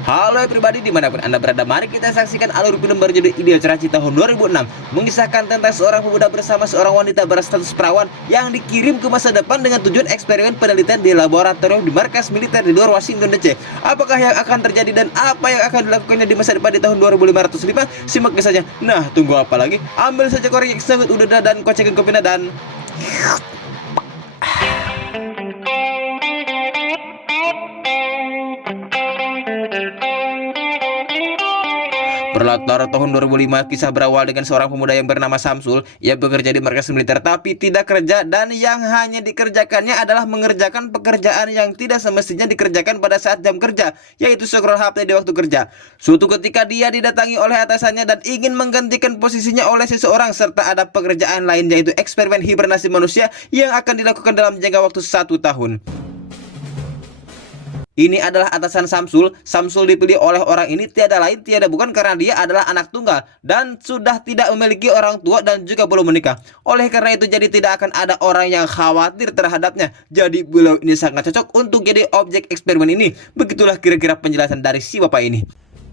Halo pribadi dimanapun Anda berada, mari kita saksikan alur film berjudul Ideal Ceraci tahun 2006, mengisahkan tentang seorang pemuda bersama seorang wanita berstatus perawan yang dikirim ke masa depan dengan tujuan eksperimen penelitian di laboratorium di markas militer di luar Washington DC. Apakah yang akan terjadi dan apa yang akan dilakukannya di masa depan di tahun 2505? Simak kisahnya. Nah, tunggu apa lagi? Ambil saja korek yang sangat udara dan kocekkan kopinya dan berlatar tahun 2005, kisah berawal dengan seorang pemuda yang bernama Samsul. Ia bekerja di markas militer tapi tidak kerja, dan yang hanya dikerjakannya adalah mengerjakan pekerjaan yang tidak semestinya dikerjakan pada saat jam kerja, yaitu scroll HP di waktu kerja. Suatu ketika dia didatangi oleh atasannya dan ingin menggantikan posisinya oleh seseorang, serta ada pekerjaan lain yaitu eksperimen hibernasi manusia yang akan dilakukan dalam jangka waktu 1 tahun. Ini adalah atasan Samsul. Samsul dipilih oleh orang ini tiada lain tiada bukan karena dia adalah anak tunggal dan sudah tidak memiliki orang tua dan juga belum menikah. Oleh karena itu jadi tidak akan ada orang yang khawatir terhadapnya. Jadi beliau ini sangat cocok untuk jadi objek eksperimen ini. Begitulah kira-kira penjelasan dari si bapak ini.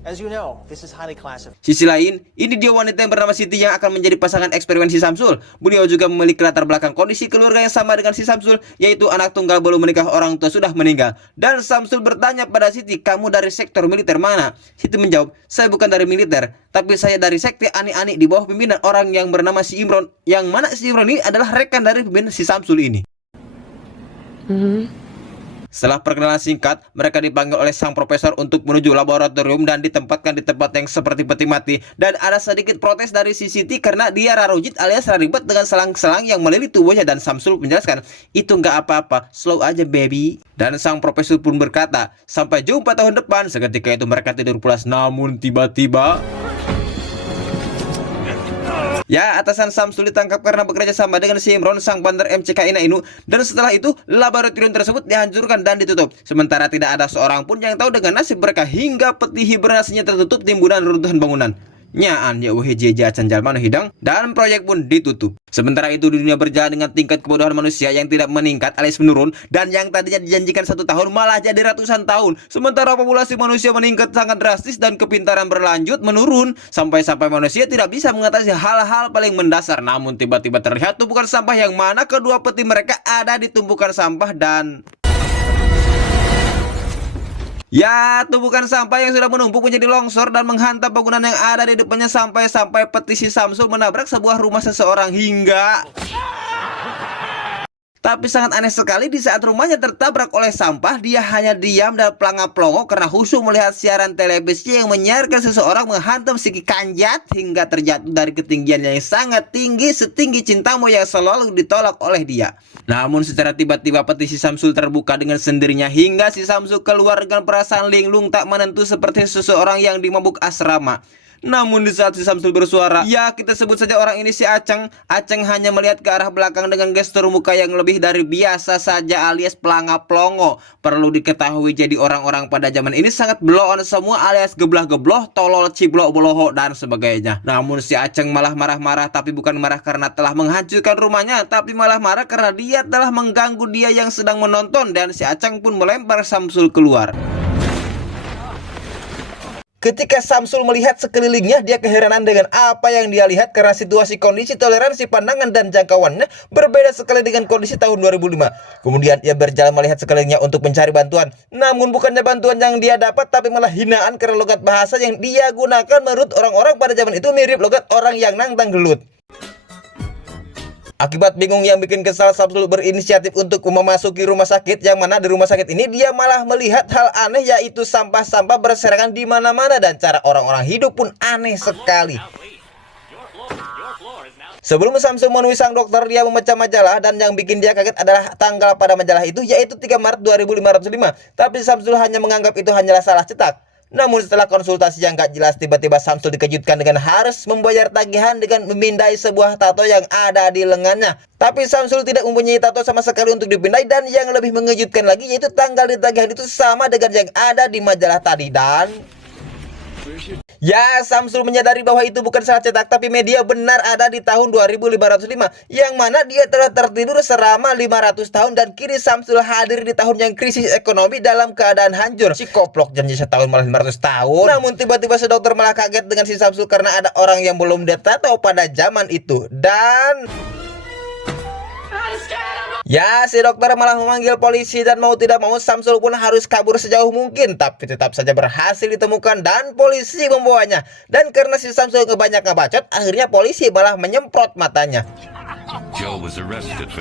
As you know, this is highly classified. Sisi lain, ini dia wanita yang bernama Siti yang akan menjadi pasangan eksperimen si Samsul. Beliau juga memiliki latar belakang kondisi keluarga yang sama dengan si Samsul, yaitu anak tunggal belum menikah, orang tua sudah meninggal. Dan Samsul bertanya pada Siti, "Kamu dari sektor militer mana?" Siti menjawab, "Saya bukan dari militer, tapi saya dari sekte Ani-Ani di bawah pimpinan orang yang bernama si Imron." Yang mana si Imron ini adalah rekan dari pimpinan si Samsul ini. Setelah perkenalan singkat, mereka dipanggil oleh sang profesor untuk menuju laboratorium dan ditempatkan di tempat yang seperti peti mati. Dan ada sedikit protes dari si Siti karena dia rarujit alias raribet dengan selang-selang yang melilit tubuhnya, dan Samsul menjelaskan, "Itu nggak apa-apa, slow aja baby." Dan sang profesor pun berkata, "Sampai jumpa tahun depan." Seketika itu mereka tidur pulas, namun tiba-tiba atasan Samsul ditangkap karena bekerja sama dengan si Imron, sang bandar MCK Ina-Inu. Dan setelah itu, laboratorium tersebut dihancurkan dan ditutup. Sementara tidak ada seorang pun yang tahu dengan nasib mereka hingga peti hibernasinya tertutup timbunan runtuhan bangunan. Nyaan ya jeja acan jalmano hidang, dan proyek pun ditutup. Sementara itu dunia berjalan dengan tingkat kebodohan manusia yang tidak meningkat alias menurun, dan yang tadinya dijanjikan 1 tahun malah jadi ratusan tahun. Sementara populasi manusia meningkat sangat drastis dan kepintaran berlanjut menurun, sampai-sampai manusia tidak bisa mengatasi hal-hal paling mendasar. Namun tiba-tiba terlihat tumpukan sampah yang mana kedua peti mereka ada di tumpukan sampah, dan tumpukan sampah yang sudah menumpuk menjadi longsor dan menghantam bangunan yang ada di depannya, sampai-sampai peti si Samsul menabrak sebuah rumah seseorang hingga... Tapi sangat aneh sekali, di saat rumahnya tertabrak oleh sampah, dia hanya diam dan pelangap-pelongo karena khusyuk melihat siaran televisi yang menyiarkan seseorang menghantam si Kanjat hingga terjatuh dari ketinggian yang sangat tinggi, setinggi cintamu yang selalu ditolak oleh dia. Namun secara tiba-tiba peti si Samsul terbuka dengan sendirinya hingga si Samsul keluar dengan perasaan linglung tak menentu seperti seseorang yang dimabuk asrama. Namun di saat si Samsul bersuara, kita sebut saja orang ini si Aceng. Aceng hanya melihat ke arah belakang dengan gestur muka yang lebih dari biasa saja alias pelangap-pelongo. Perlu diketahui jadi orang-orang pada zaman ini sangat blow on semua alias geblah-gebloh, tolol, ciblok, boloho, dan sebagainya. Namun si Aceng malah marah-marah, tapi bukan marah karena telah menghancurkan rumahnya, tapi malah marah karena dia telah mengganggu dia yang sedang menonton, dan si Aceng pun melempar Samsul keluar. Ketika Samsul melihat sekelilingnya, dia keheranan dengan apa yang dia lihat karena situasi, kondisi, toleransi, pandangan, dan jangkauannya berbeda sekali dengan kondisi tahun 2005. Kemudian ia berjalan melihat sekelilingnya untuk mencari bantuan. Namun bukannya bantuan yang dia dapat, tapi malah hinaan karena logat bahasa yang dia gunakan menurut orang-orang pada zaman itu mirip logat orang yang nantang gelut. Akibat bingung yang bikin kesal, Samsul berinisiatif untuk memasuki rumah sakit, yang mana di rumah sakit ini dia malah melihat hal aneh, yaitu sampah-sampah berserakan di mana-mana dan cara orang-orang hidup pun aneh sekali. Sebelum Samsul menemui sang dokter, dia memecah majalah, dan yang bikin dia kaget adalah tanggal pada majalah itu, yaitu 3 Maret 2505. Tapi Samsul hanya menganggap itu hanyalah salah cetak. Namun setelah konsultasi yang gak jelas, tiba-tiba Samsul dikejutkan dengan harus membayar tagihan dengan memindai sebuah tato yang ada di lengannya. Tapi Samsul tidak mempunyai tato sama sekali untuk dipindai, dan yang lebih mengejutkan lagi yaitu tanggal di tagihan itu sama dengan yang ada di majalah tadi. Dan Ya, Samsul menyadari bahwa itu bukan salah cetak, tapi media benar ada di tahun 2505, yang mana dia telah tertidur selama 500 tahun dan kini Samsul hadir di tahun yang krisis ekonomi dalam keadaan hancur. Si koplok janji setahun malah 500 tahun. Namun tiba-tiba si dokter malah kaget dengan si Samsul karena ada orang yang belum dia tahu pada zaman itu. Dan ya, si dokter malah memanggil polisi dan mau tidak mau Samsul pun harus kabur sejauh mungkin. Tapi tetap saja berhasil ditemukan dan polisi membawanya. Dan karena si Samsul kebanyakan bacot, akhirnya polisi malah menyemprot matanya.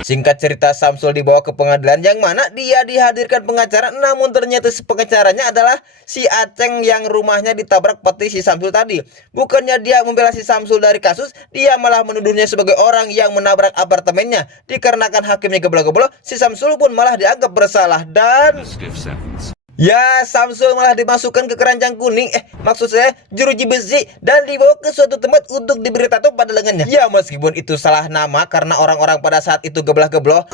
Singkat cerita, Samsul dibawa ke pengadilan yang mana dia dihadirkan pengacara. Namun ternyata si pengacaranya adalah si Aceng yang rumahnya ditabrak peti si Samsul tadi. Bukannya dia membela si Samsul dari kasus, dia malah menuduhnya sebagai orang yang menabrak apartemennya. Dikarenakan hakimnya geblo-geblo, si Samsul pun malah dianggap bersalah. Dan ya, Samsul malah dimasukkan ke keranjang kuning, maksud saya jeruji besi, dan dibawa ke suatu tempat untuk diberi tato pada lengannya. Ya, meskipun itu salah nama karena orang-orang pada saat itu geblah-gebloh.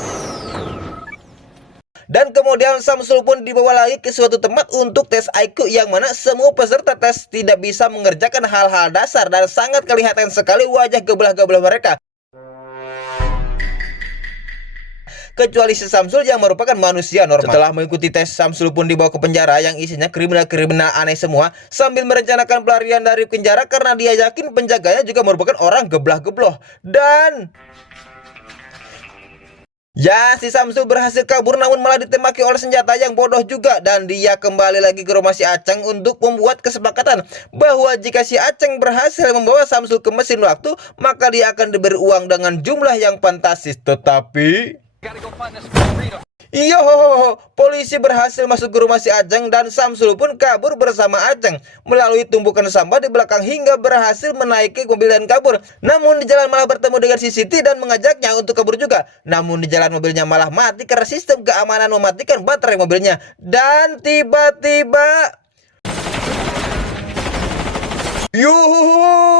Dan kemudian Samsul pun dibawa lagi ke suatu tempat untuk tes IQ, yang mana semua peserta tes tidak bisa mengerjakan hal-hal dasar dan sangat kelihatan sekali wajah geblah-gebloh mereka. Kecuali si Samsul yang merupakan manusia normal. Setelah mengikuti tes, Samsul pun dibawa ke penjara yang isinya kriminal-kriminal aneh semua, sambil merencanakan pelarian dari penjara karena dia yakin penjaganya juga merupakan orang geblah-gebloh. Dan ya, si Samsul berhasil kabur namun malah ditembaki oleh senjata yang bodoh juga. Dan dia kembali lagi ke rumah si Aceng untuk membuat kesepakatan bahwa jika si Aceng berhasil membawa Samsul ke mesin waktu, maka dia akan diberi uang dengan jumlah yang fantastis. Tetapi polisi berhasil masuk ke rumah si Aceng dan Samsul pun kabur bersama Aceng melalui tumpukan sampah di belakang hingga berhasil menaiki mobil dan kabur. Namun di jalan malah bertemu dengan si Siti dan mengajaknya untuk kabur juga. Namun di jalan mobilnya malah mati karena sistem keamanan mematikan baterai mobilnya. Dan tiba-tiba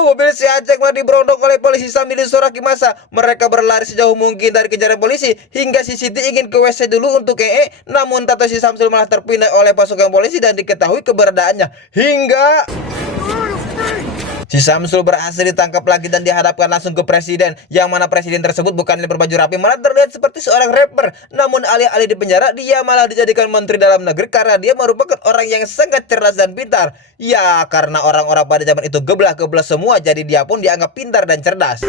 mobil si Aceng malah diberondong oleh polisi sambil disoraki massa. Mereka berlari sejauh mungkin dari kejaran polisi hingga si Siti ingin ke WC dulu untuk namun tato si Samsul malah terpindah oleh pasukan polisi dan diketahui keberadaannya. Hingga si Samsul berhasil ditangkap lagi dan dihadapkan langsung ke presiden, yang mana presiden tersebut bukannya berbaju rapi, malah terlihat seperti seorang rapper. Namun alih-alih di penjara, dia malah dijadikan menteri dalam negeri karena dia merupakan orang yang sangat cerdas dan pintar. Ya, karena orang-orang pada zaman itu geblah-geblah semua, jadi dia pun dianggap pintar dan cerdas.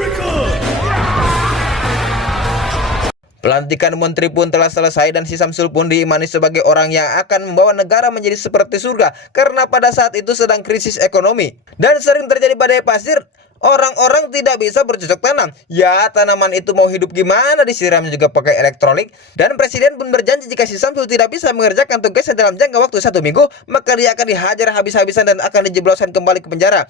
Pelantikan menteri pun telah selesai dan si Samsul pun diimani sebagai orang yang akan membawa negara menjadi seperti surga karena pada saat itu sedang krisis ekonomi dan sering terjadi badai pasir. Orang-orang tidak bisa bercocok tanam. Ya, tanaman itu mau hidup gimana, disiram juga pakai elektronik. Dan presiden pun berjanji jika si Samsul tidak bisa mengerjakan tugasnya dalam jangka waktu 1 minggu, maka dia akan dihajar habis-habisan dan akan dijebloskan kembali ke penjara.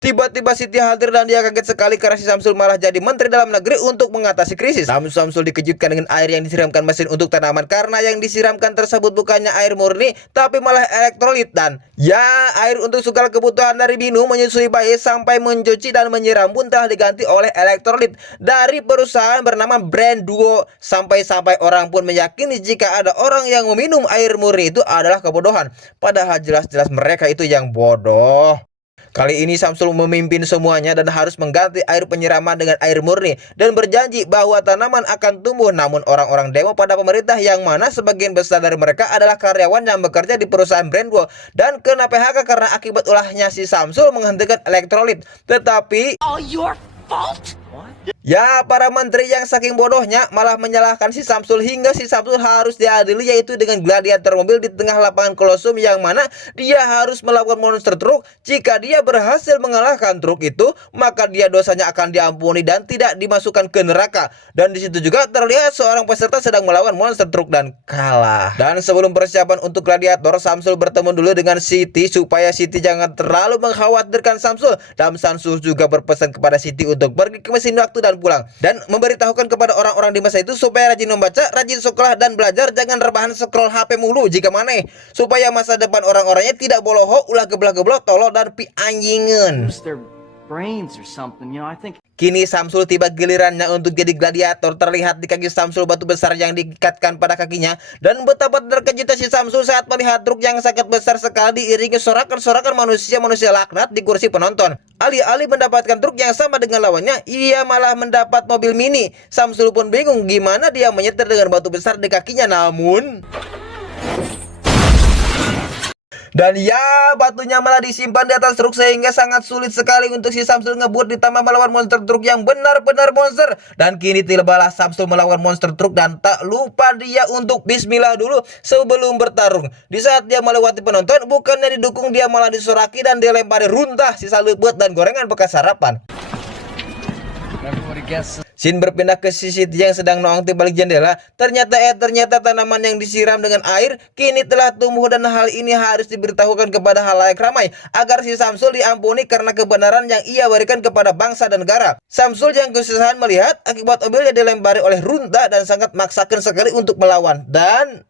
Tiba-tiba Siti hadir dan dia kaget sekali karena si Samsul malah jadi menteri dalam negeri untuk mengatasi krisis. Samsul dikejutkan dengan air yang disiramkan mesin untuk tanaman karena yang disiramkan tersebut bukannya air murni tapi malah elektrolit. Dan ya, air untuk segala kebutuhan dari minum, menyusui bayi sampai mencuci dan menyiram pun telah diganti oleh elektrolit dari perusahaan bernama Brand Duo. Sampai-sampai orang pun meyakini jika ada orang yang meminum air murni itu adalah kebodohan, padahal jelas-jelas mereka itu yang bodoh. Kali ini Samsul memimpin semuanya dan harus mengganti air penyiraman dengan air murni dan berjanji bahwa tanaman akan tumbuh. Namun orang-orang demo pada pemerintah yang mana sebagian besar dari mereka adalah karyawan yang bekerja di perusahaan Brandwo dan kena PHK karena akibat ulahnya si Samsul menghentikan elektrolit. Tetapi all your fault? ya, para menteri yang saking bodohnya malah menyalahkan si Samsul hingga si Samsul harus diadili, yaitu dengan gladiator mobil di tengah lapangan Kolosseum, yang mana dia harus melakukan monster truk. Jika dia berhasil mengalahkan truk itu, maka dia dosanya akan diampuni dan tidak dimasukkan ke neraka. Dan di situ juga terlihat seorang peserta sedang melawan monster truk dan kalah. Dan sebelum persiapan untuk gladiator, Samsul bertemu dulu dengan Siti supaya Siti jangan terlalu mengkhawatirkan Samsul. Dan Samsul juga berpesan kepada Siti untuk pergi ke mesin waktu dan pulang, dan memberitahukan kepada orang-orang di masa itu supaya rajin membaca, rajin sekolah dan belajar, jangan rebahan scroll HP mulu jika maneh, supaya masa depan orang-orangnya tidak boloho, ulah geblah-gebloh, tolol dan pi anjingan. brains or something. You know, I think Kini Samsul tiba gilirannya untuk jadi gladiator. Terlihat di kaki Samsul batu besar yang diikatkan pada kakinya. Dan betapa terkejutnya si Samsul saat melihat truk yang sangat besar sekali diiringi sorakan-sorakan manusia-manusia laknat di kursi penonton. Alih-alih mendapatkan truk yang sama dengan lawannya, ia malah mendapat mobil mini. Samsul pun bingung gimana dia menyetir dengan batu besar di kakinya, namun dan ya, batunya malah disimpan di atas truk sehingga sangat sulit sekali untuk si Samsul ngebut, ditambah melawan monster truk yang benar-benar monster. Dan kini tibalah Samsul melawan monster truk dan tak lupa dia untuk bismillah dulu sebelum bertarung. Di saat dia melewati penonton, bukannya didukung, dia malah disoraki dan dilempari runtah sisa lembut dan gorengan bekas sarapan. Scene berpindah ke CCTV yang sedang nongol di balik jendela. Ternyata tanaman yang disiram dengan air kini telah tumbuh, dan hal ini harus diberitahukan kepada halayak ramai agar si Samsul diampuni karena kebenaran yang ia berikan kepada bangsa dan negara. Samsul yang kesusahan melihat akibat mobilnya dilempari oleh runtah dan sangat maksakan sekali untuk melawan. Dan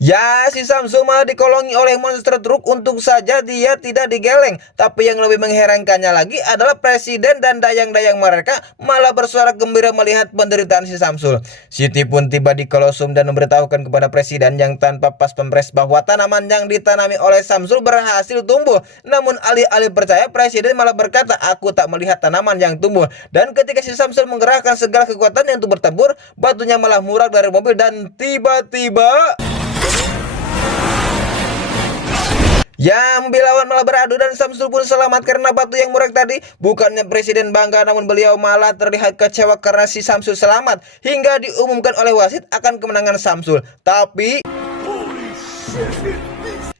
ya, si Samsul malah dikolongi oleh monster truk. Untung saja dia tidak digeleng. Tapi yang lebih mengherankannya lagi adalah presiden dan dayang-dayang mereka malah bersuara gembira melihat penderitaan si Samsul. Siti pun tiba di Kolosum dan memberitahukan kepada presiden yang tanpa pas pampres bahwa tanaman yang ditanami oleh Samsul berhasil tumbuh. Namun alih-alih percaya, presiden malah berkata, "Aku tak melihat tanaman yang tumbuh." Dan ketika si Samsul menggerakkan segala kekuatannya untuk bertempur, batunya malah murak dari mobil dan tiba-tiba ya, mobil lawan malah beradu dan Samsul pun selamat karena batu yang murak tadi. Bukannya presiden bangga, namun beliau malah terlihat kecewa karena si Samsul selamat. Hingga diumumkan oleh wasit akan kemenangan Samsul. Tapi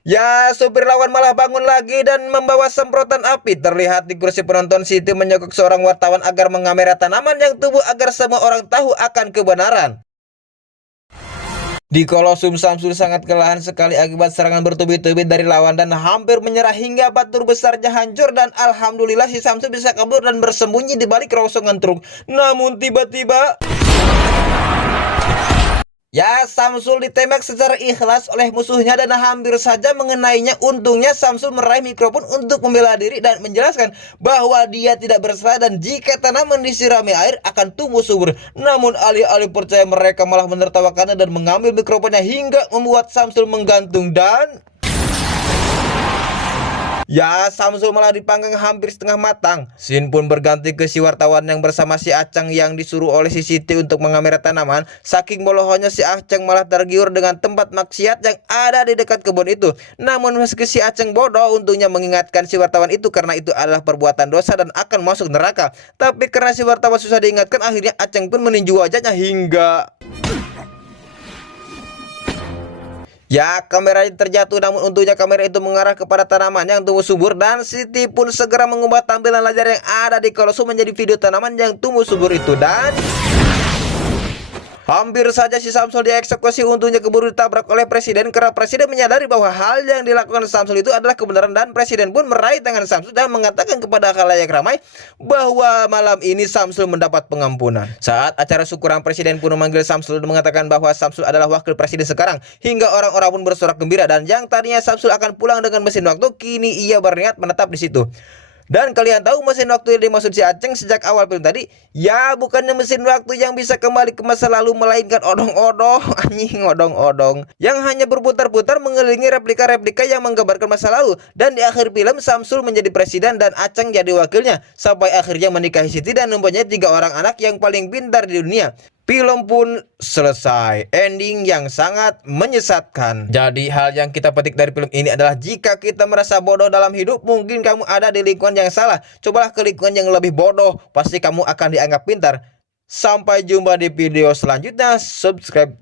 ya, supir lawan malah bangun lagi dan membawa semprotan api. Terlihat di kursi penonton, Siti menyogok seorang wartawan agar mengamera tanaman yang tumbuh agar semua orang tahu akan kebenaran. Di Kolosum, Samsul sangat kelelahan sekali akibat serangan bertubi-tubi dari lawan dan hampir menyerah hingga batu besarnya hancur. Dan alhamdulillah si Samsul bisa kabur dan bersembunyi di balik rongsokan truk. Namun tiba-tiba ya, Samsul ditembak secara ikhlas oleh musuhnya dan hampir saja mengenainya. Untungnya Samsul meraih mikrofon untuk membela diri dan menjelaskan bahwa dia tidak bersalah dan jika tanaman disirami air akan tumbuh subur. Namun alih-alih percaya, mereka malah menertawakannya dan mengambil mikrofonnya hingga membuat Samsul menggantung. Dan ya, Samsul malah dipanggang hampir setengah matang. Scene pun berganti ke si wartawan yang bersama si Acang yang disuruh oleh si Siti untuk mengamera tanaman. Saking bolohnya si Acang malah tergiur dengan tempat maksiat yang ada di dekat kebun itu. Namun meski si Acang bodoh, untungnya mengingatkan si wartawan itu karena itu adalah perbuatan dosa dan akan masuk neraka. Tapi karena si wartawan susah diingatkan, akhirnya Acang pun meninju wajahnya hingga ya, kamera terjatuh. Namun untungnya kamera itu mengarah kepada tanaman yang tumbuh subur dan Siti pun segera mengubah tampilan layar yang ada di Kolosum menjadi video tanaman yang tumbuh subur itu. Dan hampir saja si Samsul dieksekusi. Untungnya keburu ditabrak oleh presiden karena presiden menyadari bahwa hal yang dilakukan Samsul itu adalah kebenaran. Dan presiden pun meraih tangan Samsul dan mengatakan kepada khalayak ramai bahwa malam ini Samsul mendapat pengampunan. Saat acara syukuran, presiden pun memanggil Samsul dan mengatakan bahwa Samsul adalah wakil presiden sekarang. Hingga orang-orang pun bersorak gembira, dan yang tadinya Samsul akan pulang dengan mesin waktu, kini ia berniat menetap di situ. Dan kalian tahu mesin waktu yang dimaksud si Aceng sejak awal film tadi? Ya, bukannya mesin waktu yang bisa kembali ke masa lalu, melainkan odong-odong, anjing odong-odong, yang hanya berputar-putar mengelilingi replika-replika yang menggambarkan masa lalu. Dan di akhir film, Samsul menjadi presiden dan Aceng jadi wakilnya, sampai akhirnya menikahi Siti dan mempunyai 3 orang anak yang paling pintar di dunia. Film pun selesai, ending yang sangat menyesatkan. Jadi hal yang kita petik dari film ini adalah jika kita merasa bodoh dalam hidup, mungkin kamu ada di lingkungan yang salah. Cobalah ke lingkungan yang lebih bodoh, pasti kamu akan dianggap pintar. Sampai jumpa di video selanjutnya. Subscribe